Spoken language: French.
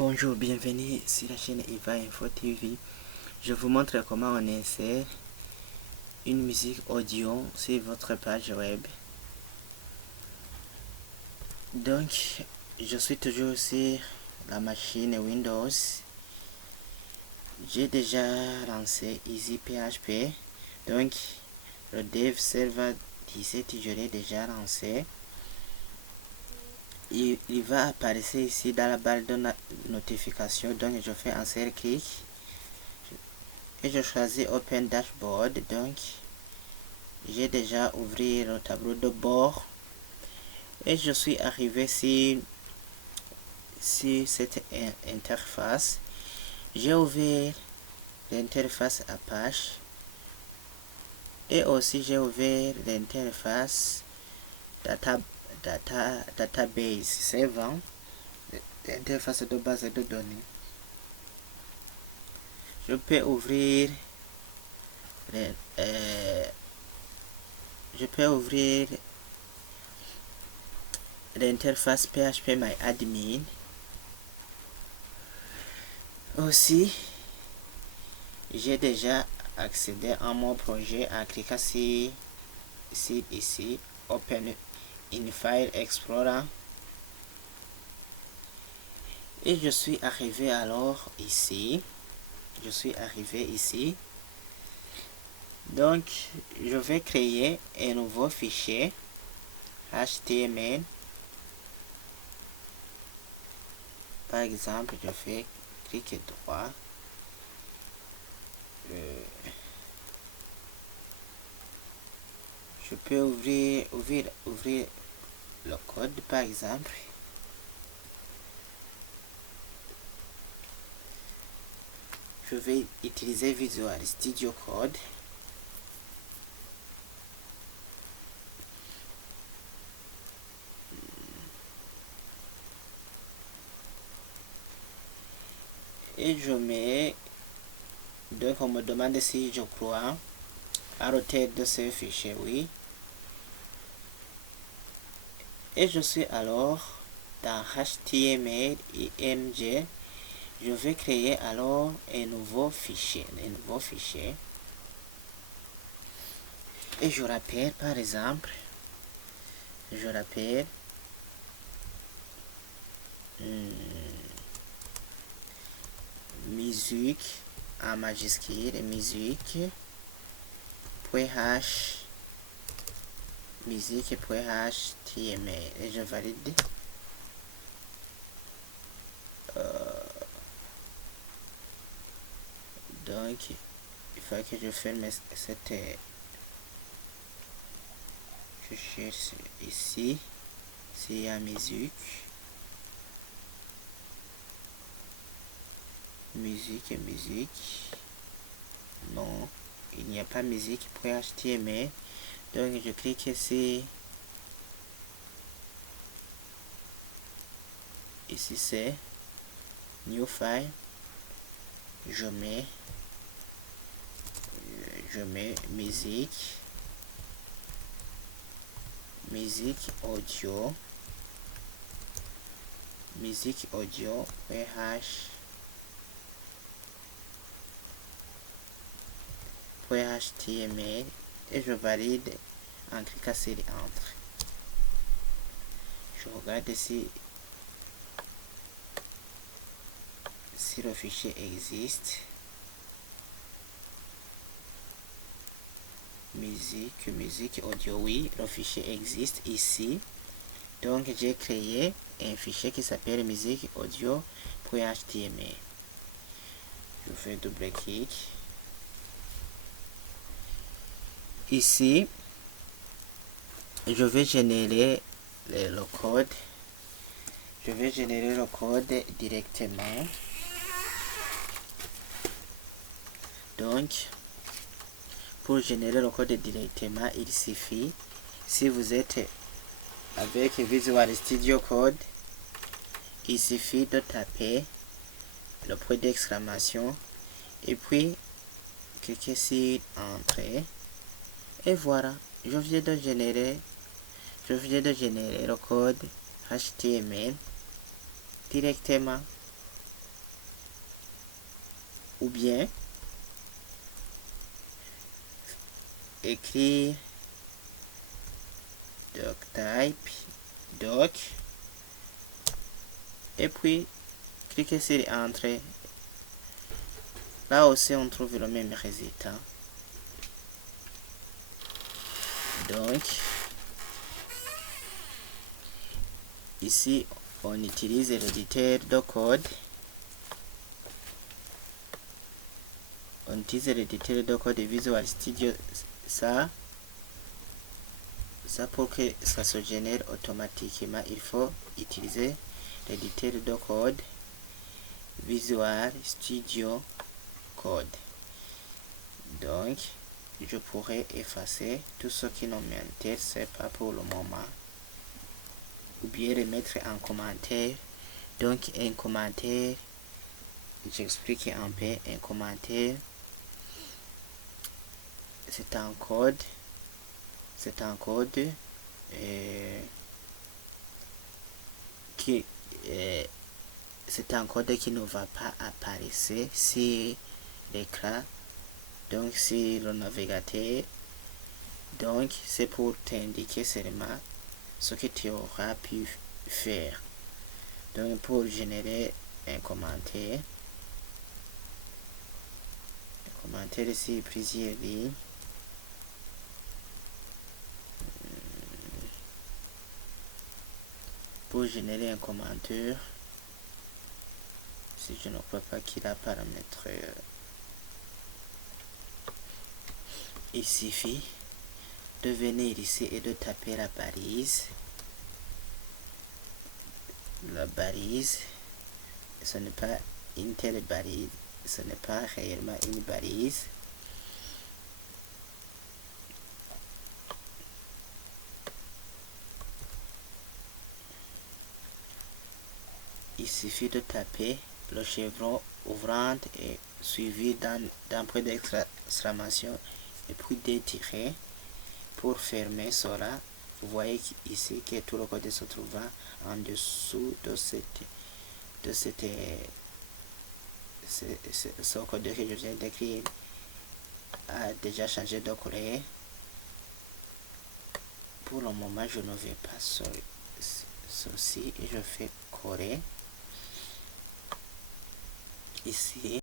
Bonjour, bienvenue sur la chaîne Eva Info TV. Je vous montre comment on insère une musique audio sur votre page web. Donc, je suis toujours sur la machine Windows. J'ai déjà lancé EasyPHP. Donc, le dev server 17, je l'ai déjà lancé. Il va apparaître ici dans la barre de notification. Donc, je fais un seul clic et je choisis Open Dashboard. Donc, j'ai déjà ouvert le tableau de bord et je suis arrivé sur cette interface. J'ai ouvert l'interface Apache et aussi j'ai ouvert l'interface database servant, l'interface de base de données. Je peux ouvrir l'interface PHPMyAdmin. Aussi, j'ai déjà accédé à mon projet en cliquant sur ici, Open in File Explorer. Et je suis arrivé alors ici. Donc, je vais créer un nouveau fichier HTML. Par exemple, je fais clic droit. Je peux ouvrir le code, par exemple. Je vais utiliser Visual Studio Code. Et je mets, donc on me demande si je crois à l'auteur de ce fichier, oui. Et je suis alors dans HTML et IMG. Je vais créer alors un nouveau fichier. Et je rappelle, par exemple, musique en majuscule, musique.h, musique.html et je valide. Donc, il faut que je ferme cette. Je cherche ici, s'il y a musique. Non, il n'y a pas musique.html. Donc, je clique ici. Ici, c'est New File. Je mets musique audio .html et je valide en cliquant sur Enter. Je regarde si le fichier existe. Musique audio, oui, le fichier existe ici. Donc j'ai créé un fichier qui s'appelle musique audio.html. Je fais double clic. Ici, je vais générer le code. Je vais générer le code directement. Donc, pour générer le code directement, il suffit, si vous êtes avec Visual Studio Code, il suffit de taper le point d'exclamation et puis cliquer sur Entrée. Et voilà, je viens de générer le code HTML directement ou bien écrire doctype doc et puis cliquez sur entrée. Là aussi on trouve le même résultat. Donc ici on utilise l'éditeur de code. On utilise l'éditeur de code de Visual Studio. Ça pour que ça se génère automatiquement, il faut utiliser l'éditeur de code Visual Studio Code. Donc je pourrais effacer tout ce qui ne m'intéresse pas pour le moment, ou bien remettre en commentaire. Donc un commentaire, j'explique un peu. Un commentaire, c'est un code qui ne va pas apparaître sur l'écran, donc sur le navigateur. Donc c'est pour t'indiquer seulement ce que tu auras pu faire. Donc pour générer un commentaire ici, plusieurs lignes. Pour générer un commentaire, si je ne crois pas qu'il a paramètre, il suffit de venir ici et de taper la balise. Ce n'est pas une telle balise, ce n'est pas réellement une balise. Il suffit de taper le chevron ouvrant et suivi d'un point d'exclamation et puis d'étirer pour fermer cela. Vous voyez ici que tout le code se trouve en dessous de ce code que je viens d'écrire a déjà changé de couleur. Pour le moment, je ne vais pas ceci et je fais coller ici.